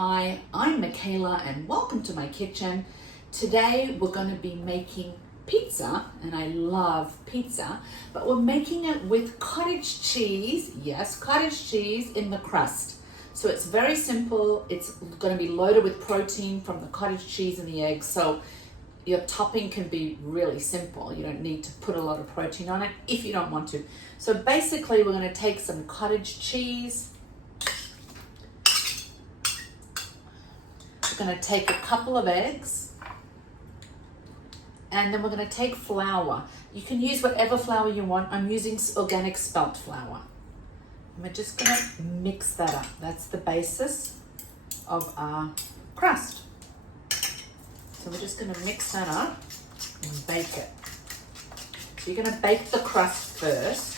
Hi, I'm Michaela and welcome to my kitchen. Today we're going to be making pizza, and I love pizza, but we're making it with cottage cheese. Yes, cottage cheese in the crust. So it's very simple. It's going to be loaded with protein from the cottage cheese and the eggs. So your topping can be really simple. You don't need to put a lot of protein on it if you don't want to. So basically we're going to take some cottage cheese. We're going to take a couple of eggs, and then we're going to take flour. You can use whatever flour you want. I'm using organic spelt flour. And we're just going to mix that up. That's the basis of our crust. So we're just going to mix that up and bake it. So you're going to bake the crust first.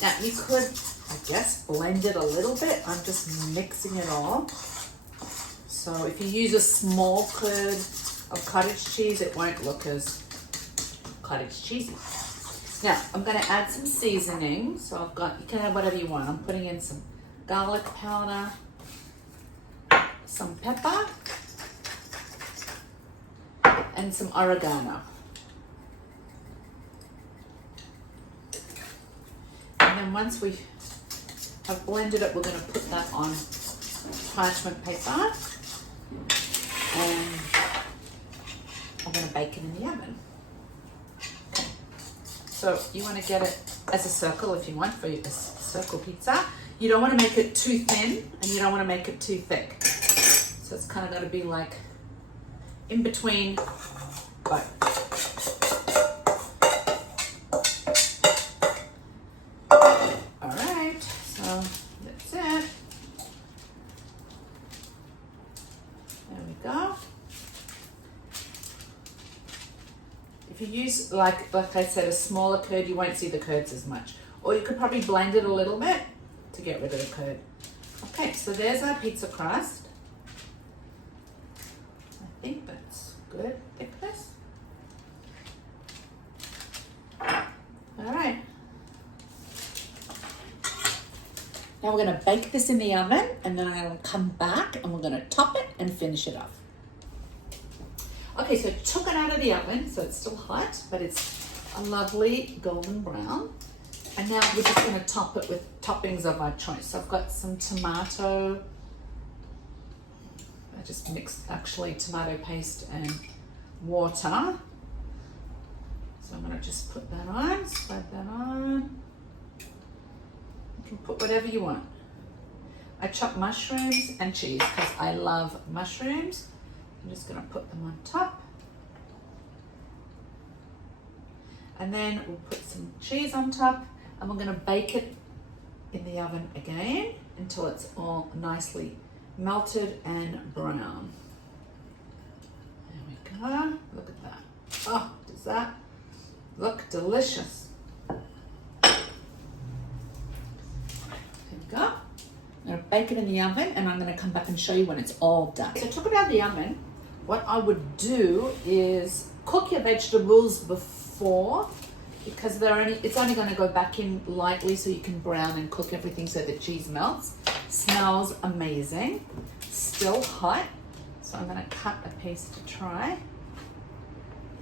Now you could, I guess, blend it a little bit. I'm just mixing it all. So if you use a small curd of cottage cheese, it won't look as cottage cheesy. Now I'm going to add some seasoning. So I've got, you can add whatever you want. I'm putting in some garlic powder, some pepper, and some oregano. And then once we have blended it, we're going to put that on parchment paper, and I'm going to bake it in the oven. So you want to get it as a circle if you want for your circle pizza. You don't want to make it too thin and you don't want to make it too thick. So it's kind of got to be like in between both. All right, so that's it. There we go. If you use, like I said, a smaller curd, you won't see the curds as much. Or you could probably blend it a little bit to get rid of the curd. Okay, so there's our pizza crust. I think that's good thickness. All right. Now we're going to bake this in the oven, and then I'm going to come back and we're going to top it and finish it off. Okay, so I took it out of the oven, so it's still hot, but it's a lovely golden brown. And now we're just going to top it with toppings of our choice. So I've got some tomato. I just mixed actually tomato paste and water. So I'm going to just put that on, spread that on. You can put whatever you want. I chop mushrooms and cheese because I love mushrooms. I'm just going to put them on top. And then we'll put some cheese on top, and we're going to bake it in the oven again until it's all nicely melted and brown. There we go. Look at that. Oh, does that look delicious? There we go. I'm going to bake it in the oven, and I'm going to come back and show you when it's all done. So I took it out of the oven. What I would do is cook your vegetables before, because it's only going to go back in lightly so you can brown and cook everything so the cheese melts. Smells amazing. Still hot. So I'm going to cut a piece to try.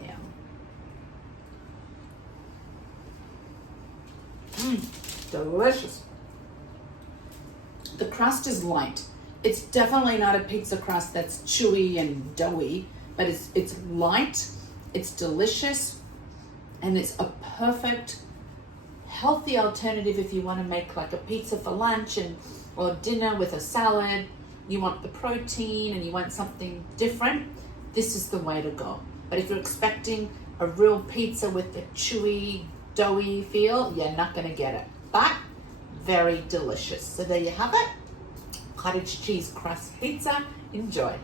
Yeah. Delicious. The crust is light. It's definitely not a pizza crust that's chewy and doughy, but it's light, it's delicious, and it's a perfect healthy alternative if you want to make like a pizza for lunch or dinner with a salad. You want the protein and you want something different, this is the way to go. But if you're expecting a real pizza with the chewy, doughy feel, you're not going to get it. But very delicious. So there you have it. Cottage cheese crust pizza. Enjoy.